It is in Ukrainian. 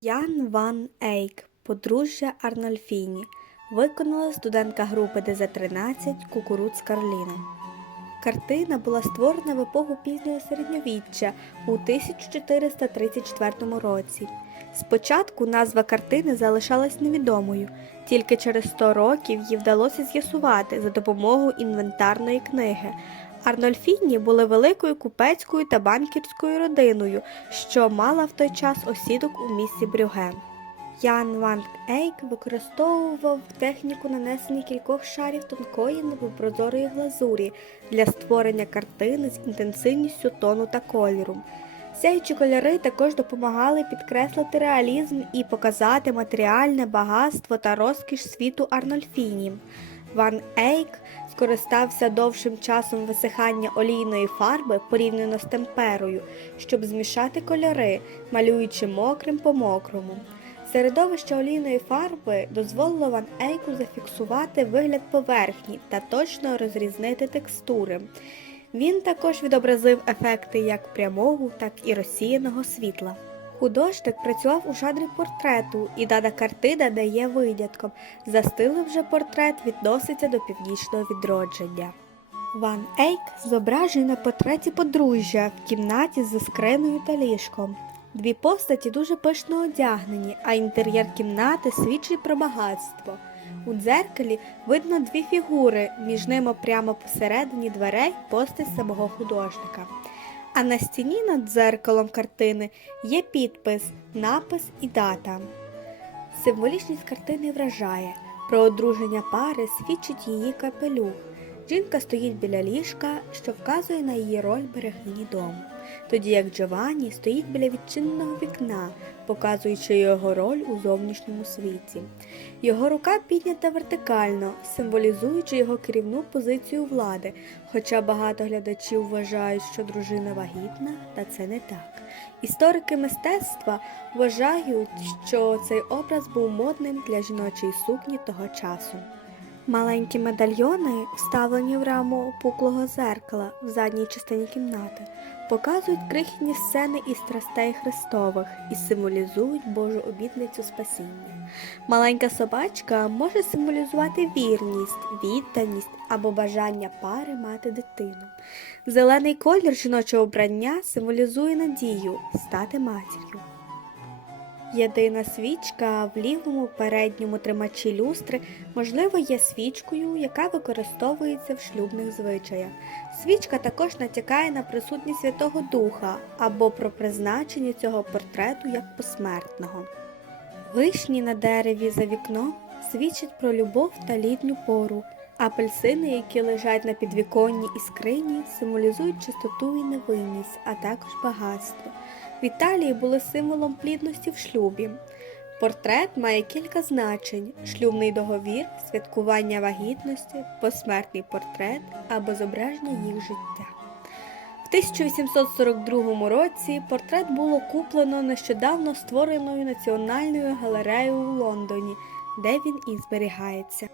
Ян Ван Ейк, подружжя Арнольфіні, виконала студентка групи ДЗ-13 Кукуруц Карліна. Картина була створена в епоху пізнього середньовіччя у 1434 році. Спочатку назва картини залишалась невідомою, тільки через 100 років їй вдалося з'ясувати за допомогою інвентарної книги. Арнольфіні були великою купецькою та банкірською родиною, що мала в той час осідок у місті Брюген. Ян Ван Ейк використовував техніку нанесення кількох шарів тонкої напівпрозорої глазурі для створення картини з інтенсивністю тону та кольору. Сяючі кольори також допомагали підкреслити реалізм і показати матеріальне багатство та розкіш світу Арнольфіні. Ван Ейк скористався довшим часом висихання олійної фарби порівняно з темперою, щоб змішати кольори, малюючи мокрим по мокрому. Середовище олійної фарби дозволило Ван Ейку зафіксувати вигляд поверхні та точно розрізнити текстури. Він також відобразив ефекти як прямого, так і розсіяного світла. Художник працював у жанрі портрету, і дана картина не є винятком. За стилем же портрет відноситься до північного відродження. Ван Ейк зображений на портреті подружжя в кімнаті з скриною та ліжком. Дві постаті дуже пишно одягнені, а інтер'єр кімнати свідчить про багатство. У дзеркалі видно дві фігури, між ними прямо посередині дверей постать самого художника. А на стіні над дзеркалом картини є підпис, напис і дата. Символічність картини вражає. Про одруження пари свідчить її капелюх. Жінка стоїть біля ліжка, що вказує на її роль берегині дому, тоді як Джованні стоїть біля відчиненого вікна, показуючи його роль у зовнішньому світі. Його рука піднята вертикально, символізуючи його керівну позицію влади, хоча багато глядачів вважають, що дружина вагітна, та це не так. Історики мистецтва вважають, що цей образ був модним для жіночої сукні того часу. Маленькі медальйони, вставлені в раму опуклого зеркала в задній частині кімнати, показують крихітні сцени із страстей Христових і символізують Божу обітницю спасіння. Маленька собачка може символізувати вірність, відданість або бажання пари мати дитину. Зелений колір жіночого вбрання символізує надію стати матір'ю. Єдина свічка в лівому передньому тримачі люстри, можливо, є свічкою, яка використовується в шлюбних звичаях. Свічка також натякає на присутність Святого Духа або про призначення цього портрету як посмертного. Вишні на дереві за вікном свідчать про любов та літню пору. Апельсини, які лежать на підвіконні і скрині, символізують чистоту і невинність, а також багатство. В Італії були символом плідності в шлюбі. Портрет має кілька значень: шлюбний договір, святкування вагітності, посмертний портрет або зображення їх життя. В 1842 році портрет було куплено нещодавно створеною Національною галереєю у Лондоні, де він і зберігається.